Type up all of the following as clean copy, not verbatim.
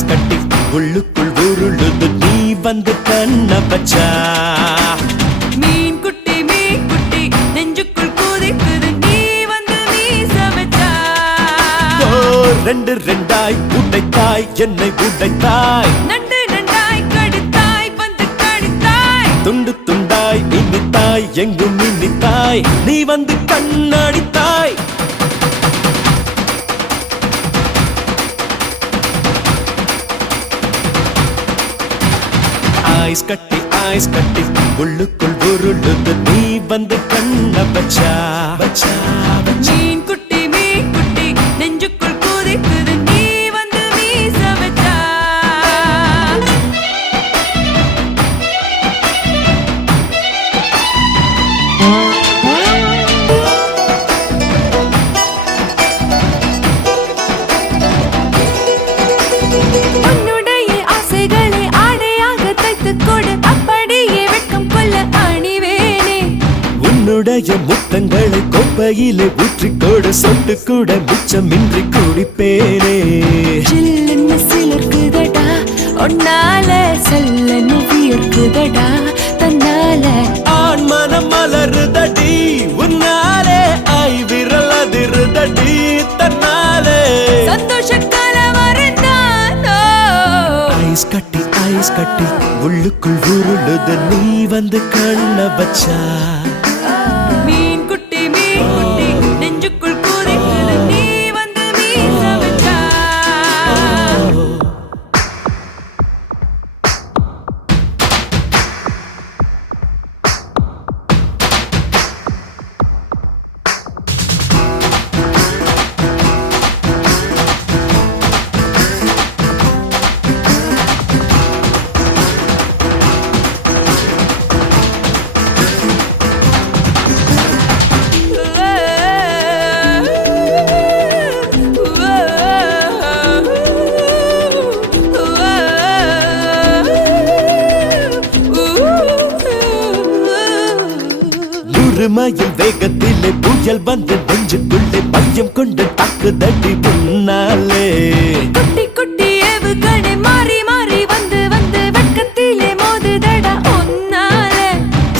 ice கட்டி உள்ளுக்குள் உருளுது நீ வந்து கண்ண பச்சா மீன் குட்டி நெஞ்சுக்குள் கூதிக்குது நீ வந்து மீச வச்சா ரெண்டு ரெண்டாய் உடைத்தாய் என்னை உடைத்தாய் நண்டு நண்டாய் கடித்தாய் வந்து கடித்தாய் துண்டு துண்டாய் இனித்தாய் எங்கும் இனித்தாய் நீ வந்து கண்ணடித்தாய் ஐஸ் கட்டி உள்ளுக்குள் உருளுது நீ வந்து கண்ண பச்சா பச்சா மீன் குட்டி நெஞ்சுக்குள் கூதிக்குது நீ வந்து மீச வச்சா உன்னுடைய ஆசைகளை ஆடையாக தைத்துக் கொடு அப்படியே வெட்கம் கொள்ள அணிவேனே உன்னுடைய முத்தங்களை கொப்பையிலே ஊற்றிக்கொடு சொட்டு கூட மிச்சமின்றி குடிப்பேனே சில்லுன்னு சிலிர்க்குதடா உன்னால சல்லன்னு வியர்க்குதடா தன்னால ஆண் மனம் மலருதடி உன்னாலே ஐ விரல் அதிருதடி தன்னாலே சந்தோஷ கலவரந்தானோ ஐஸ் கட்டி உள்ளுக்குள் உருளுது நீ வந்து கண்ண பச்சா மீன் குட்டி நெஞ்சுக்குள் கூதிக்குது நீ வந்து மீச வச்சா மைல் வேகத்திலே புயல் வந்து நெஞ்சுக்குள்ளே மையம் கொண்டு தாக்குதடி முன்னாலே குட்டி ஏவுகணை மாறி வந்து வெட்கத்திலே மோதுதடா உன்னாலே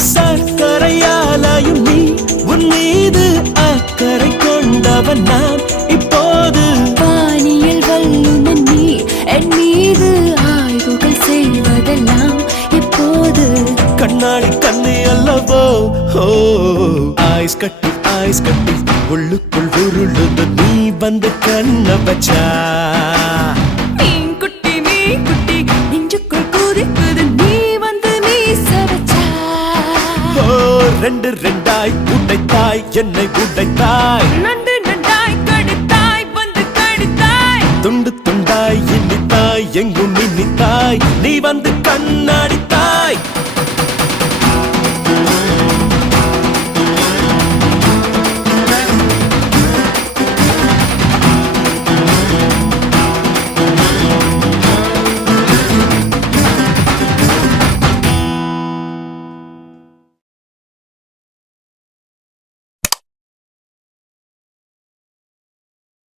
சர்க்கரையாலாயும் நீ உன் மீது அக்கறை கொண்டவன் நான் இப்போது வானியல் வல்லுநன் நீ என் மீது ஆய்வுகள் செய்வதெல்லாம் இப்போது கண்ணாடி கண்ணி அல்லவோ ஐஸ் கட்டி உள்ளுக்குள் உருளுது நீ வந்து கண்ண பச்சா மீன் குட்டி நெஞ்சுக்குள் கூதிக்குது நீ வந்து மீச வச்சா ரெண்டு ரெண்டாய் உடைத்தாய் என்னை உடைத்தாய் நண்டு நண்டாய் கடித்தாய் வந்து கடித்தாய் துண்டு துண்டாய் இனித்தாய் எங்கும் இனித்தாய் நீ வந்து கண்ணடித்தாய்